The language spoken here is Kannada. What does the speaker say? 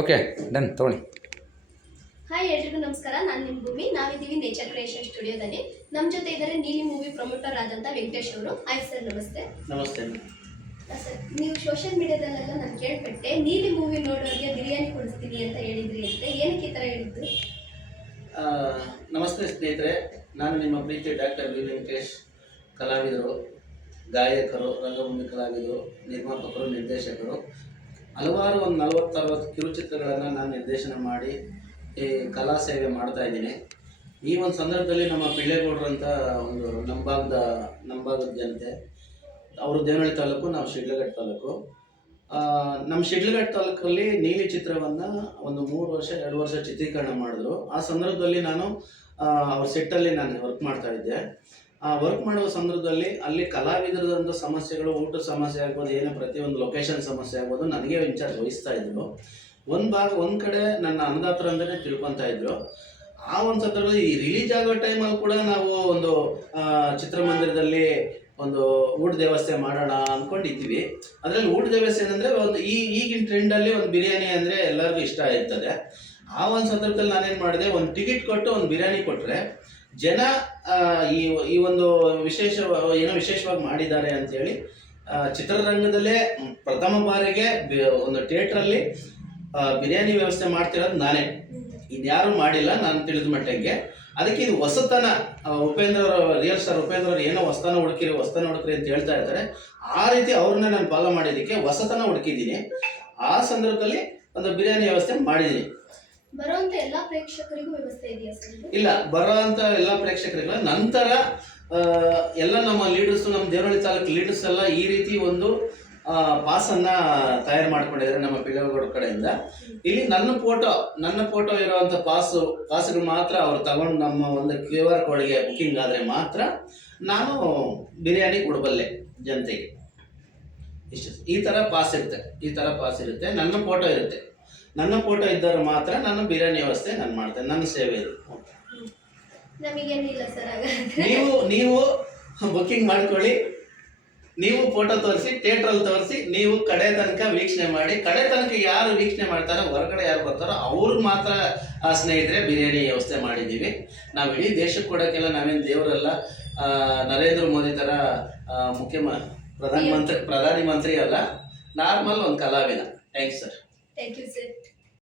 ಓಕೆ ಡನ್ ತೊಗೊಳ್ಳಿ. ಹಾಯ್ ಎಲ್ರಿಗೂ ನಮಸ್ಕಾರ. ನಾನು ನಿಮ್ಮ ಭೂಮಿ. ನಾವಿದ್ದೀವಿ ನೇಚರ್ ಕ್ರಿಯೇಷನ್ ಸ್ಟುಡಿಯೋದಲ್ಲಿ. ನಮ್ಮ ಜೊತೆ ಇದ್ದಾರೆ ನೀಲಿ ಮೂವಿ ಪ್ರಮೋಟರ್ ಆದಂಥ ವೆಂಕಟೇಶ್ ಅವರು. ಹಾಯ್ ಸರ್, ನಮಸ್ತೆ. ನಮಸ್ತೆ ಸರ್, ನೀವು ಸೋಷಿಯಲ್ ಮೀಡಿಯಾದಲ್ಲೆಲ್ಲ ನಾನು ಕೇಳ್ಪಟ್ಟೆ ನೀಲಿ ಮೂವಿ ನೋಡೋರಿಗೆ ಬಿರಿಯಾನಿ ಕೊಡಿಸ್ತೀನಿ ಅಂತ ಹೇಳಿದ್ರಿ ಅಂತೆ. ಏನಕ್ಕೆ ಈ ಥರ ಹೇಳಿದ್ದು? ನಮಸ್ತೆ ಸ್ನೇಹಿತರೆ, ನಾನು ನಿಮ್ಮ ಪ್ರೀತಿ ಡಾಕ್ಟರ್ ವಿ ವೆಂಕಟೇಶ್. ಕಲಾವಿದರು, ಗಾಯಕರು, ರಂಗಭೂಮಿ ಕಲಾವಿದರು, ನಿರ್ಮಾಪಕರು, ನಿರ್ದೇಶಕರು. ಹಲವಾರು ಒಂದು 40-60 ಕಿರುಚಿತ್ರಗಳನ್ನು ನಾನು ನಿರ್ದೇಶನ ಮಾಡಿ ಈ ಕಲಾ ಸೇವೆ ಮಾಡ್ತಾ ಇದ್ದೀನಿ. ಈ ಒಂದು ಸಂದರ್ಭದಲ್ಲಿ ನಮ್ಮ ಪಿಳ್ಳೆಗೌಡರು ಅಂತ ಒಂದು ನಮ್ಮ ಭಾಗದ ಜನತೆ, ಅವರು ದೇವನಹಳ್ಳಿ ತಾಲೂಕು, ನಾವು ಶಿಡ್ಲಘಟ್ಟ ತಾಲೂಕು. ನಮ್ಮ ಶಿಡ್ಲಘಟ್ಟ ತಾಲೂಕಲ್ಲಿ ನೀಲಿ ಚಿತ್ರವನ್ನು ಒಂದು 2 ವರ್ಷ ಚಿತ್ರೀಕರಣ ಮಾಡಿದ್ರು. ಆ ಸಂದರ್ಭದಲ್ಲಿ ನಾನು ಅವ್ರ ಸೆಟ್ಟಲ್ಲಿ ನಾನು ವರ್ಕ್ ಮಾಡ್ತಾ ಇದ್ದೆ. ವರ್ಕ್ ಮಾಡುವ ಸಂದರ್ಭದಲ್ಲಿ ಅಲ್ಲಿ ಕಲಾವಿದರದಂಥ ಸಮಸ್ಯೆಗಳು, ಊಟದ ಸಮಸ್ಯೆ ಆಗ್ಬೋದು, ಏನೋ ಪ್ರತಿಯೊಂದು ಲೊಕೇಶನ್ ಸಮಸ್ಯೆ ಆಗ್ಬೋದು, ನನಗೆ ಇನ್ಚಾರ್ಜ್ ವಹಿಸ್ತಾ ಇದ್ರು. ಒಂದು ಕಡೆ ನನ್ನ ಅನ್ನದಾತರ ಅಂತಲೇ ತಿಳ್ಕೊತಾ ಇದ್ರು. ಆ ಒಂದು ಸಂದರ್ಭದಲ್ಲಿ ಈ ರಿಲೀಸ್ ಆಗೋ ಟೈಮಲ್ಲಿ ಕೂಡ ನಾವು ಒಂದು ಚಿತ್ರಮಂದಿರದಲ್ಲಿ ಒಂದು ಊಟದ ವ್ಯವಸ್ಥೆ ಮಾಡೋಣ ಅಂದ್ಕೊಂಡಿದ್ದೀವಿ. ಅದರಲ್ಲಿ ಊಟದ ವ್ಯವಸ್ಥೆ ಏನಂದರೆ ಒಂದು ಈಗಿನ ಟ್ರೆಂಡಲ್ಲಿ ಒಂದು ಬಿರಿಯಾನಿ ಅಂದರೆ ಎಲ್ಲರಿಗೂ ಇಷ್ಟ ಇರ್ತದೆ. ಆ ಒಂದು ಸಂದರ್ಭದಲ್ಲಿ ನಾನೇನು ಮಾಡಿದೆ, ಒಂದು ಟಿಕೆಟ್ ಕೊಟ್ಟು ಒಂದು ಬಿರಿಯಾನಿ ಕೊಟ್ಟರೆ ಜನ ಈ ಒಂದು ವಿಶೇಷವಾಗಿ ಮಾಡಿದ್ದಾರೆ ಅಂಥೇಳಿ ಚಿತ್ರರಂಗದಲ್ಲೇ ಪ್ರಥಮ ಬಾರಿಗೆ ಒಂದು ಥಿಯೇಟ್ರಲ್ಲಿ ಬಿರಿಯಾನಿ ವ್ಯವಸ್ಥೆ ಮಾಡ್ತಿರೋದು ನಾನೇ. ಇದ್ಯಾರೂ ಮಾಡಿಲ್ಲ ನಾನು ತಿಳಿದ ಮಟ್ಟಿಗೆ. ಅದಕ್ಕೆ ಇದು ಹೊಸತನ. ಉಪೇಂದ್ರ ಅವರು, ರಿಯಲ್ ಸ್ಟಾರ್ ಉಪೇಂದ್ರ ಅವರು ಏನೋ ಹೊಸತನ ಹುಡುಕಿರಿ ಅಂತ ಹೇಳ್ತಾ ಇರ್ತಾರೆ. ಆ ರೀತಿ ಅವ್ರನ್ನ ನಾನು ಫಾಲೋ ಮಾಡಿದ್ದಕ್ಕೆ ಹೊಸತನ ಹುಡುಕಿದ್ದೀನಿ. ಆ ಸಂದರ್ಭದಲ್ಲಿ ಒಂದು ಬಿರಿಯಾನಿ ವ್ಯವಸ್ಥೆ ಮಾಡಿದ್ದೀನಿ. ಬರುವಂತ ಎಲ್ಲ ಪ್ರೇಕ್ಷಕರಿಗೂ ವ್ಯವಸ್ಥೆ ಇದೆಯಾ ಸರ್? ಇಲ್ಲ, ಬರೋಂಥ ಎಲ್ಲ ಪ್ರೇಕ್ಷಕರಿಗೂ ನಂತರ ಎಲ್ಲ ನಮ್ಮ ಲೀಡರ್ಸು, ನಮ್ಮ ದೇವನಹಳ್ಳಿ ತಾಲೂಕು ಲೀಡರ್ಸ್ ಎಲ್ಲ ಈ ರೀತಿ ಒಂದು ಪಾಸನ್ನು ತಯಾರು ಮಾಡ್ಕೊಂಡಿದ್ದಾರೆ ನಮ್ಮ ಪಿಳ್ಳೇಗೌಡ ಕಡೆಯಿಂದ. ಇಲ್ಲಿ ನನ್ನ ಫೋಟೋ ಇರುವಂಥ ಪಾಸ್ಗಳು ಮಾತ್ರ ಅವ್ರು ತಗೊಂಡು ನಮ್ಮ ಒಂದು QR ಕೋಡ್ಗೆ ಬುಕ್ಕಿಂಗ್ ಆದರೆ ಮಾತ್ರ ನಾನು ಬಿರಿಯಾನಿ ಕೊಡಬಲ್ಲೆ ಜನತೆಗೆ. ಇಷ್ಟು ಈ ಥರ ಪಾಸ್ ಇರುತ್ತೆ. ನನ್ನ ಫೋಟೋ ಇರುತ್ತೆ. ನನ್ನ ಫೋಟೋ ಇದ್ದರೆ ಮಾತ್ರ ನಾನು ಬಿರಿಯಾನಿ ವ್ಯವಸ್ಥೆ ನಾನು ಮಾಡ್ತೇನೆ. ನನ್ನ ಸೇವೆ ಇದು. ನಮಗೇನಿಲ್ಲ ಸರ್. ನೀವು ಬುಕ್ಕಿಂಗ್ ಮಾಡ್ಕೊಳ್ಳಿ. ನೀವು ಫೋಟೋ ತೋರಿಸಿ, ಥಿಯೇಟ್ರಲ್ಲಿ ತೋರಿಸಿ, ನೀವು ಕಡೆ ತನಕ ವೀಕ್ಷಣೆ ಮಾಡಿ. ಕಡೆ ತನಕ ಯಾರು ವೀಕ್ಷಣೆ ಮಾಡ್ತಾರೋ, ಹೊರಗಡೆ ಯಾರು ಬರ್ತಾರೋ ಅವ್ರಿಗೆ ಮಾತ್ರ ಸ್ನೇಹಿತರೆ ಬಿರಿಯಾನಿ ವ್ಯವಸ್ಥೆ ಮಾಡಿದ್ದೀವಿ. ನಾವು ಇಡೀ ದೇಶಕ್ಕೆ ಕೊಡೋಕ್ಕೆಲ್ಲ ನಾವೇನು ದೇವರಲ್ಲ. ನರೇಂದ್ರ ಮೋದಿ ಥರ ಪ್ರಧಾನಿ ಮಂತ್ರಿ ಅಲ್ಲ, ನಾರ್ಮಲ್ ಒಂದು ಕಲಾವಿದ. Thanks sir. Thank you sir.